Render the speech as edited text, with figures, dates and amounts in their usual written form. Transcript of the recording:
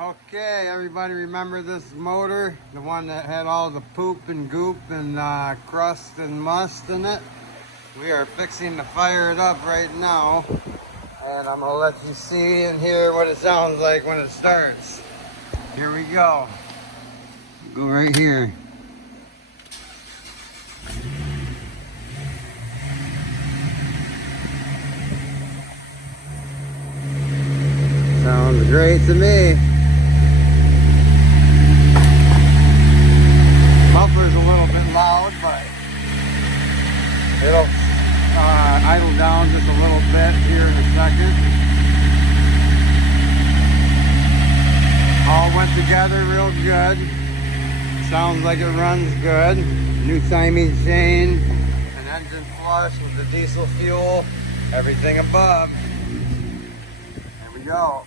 Okay, everybody remember this motor? The one that had all the poop and goop and crust and must in it? We are fixing to fire it up right now. And I'm gonna let you see and hear what it sounds like when it starts. Here we go. Go right here. Sounds great to me. Muffler's a little bit loud, but it'll idle down just a little bit here in a second. All went together real good. Sounds like it runs good. New timing chain, an engine flush with the diesel fuel, everything above. There we go.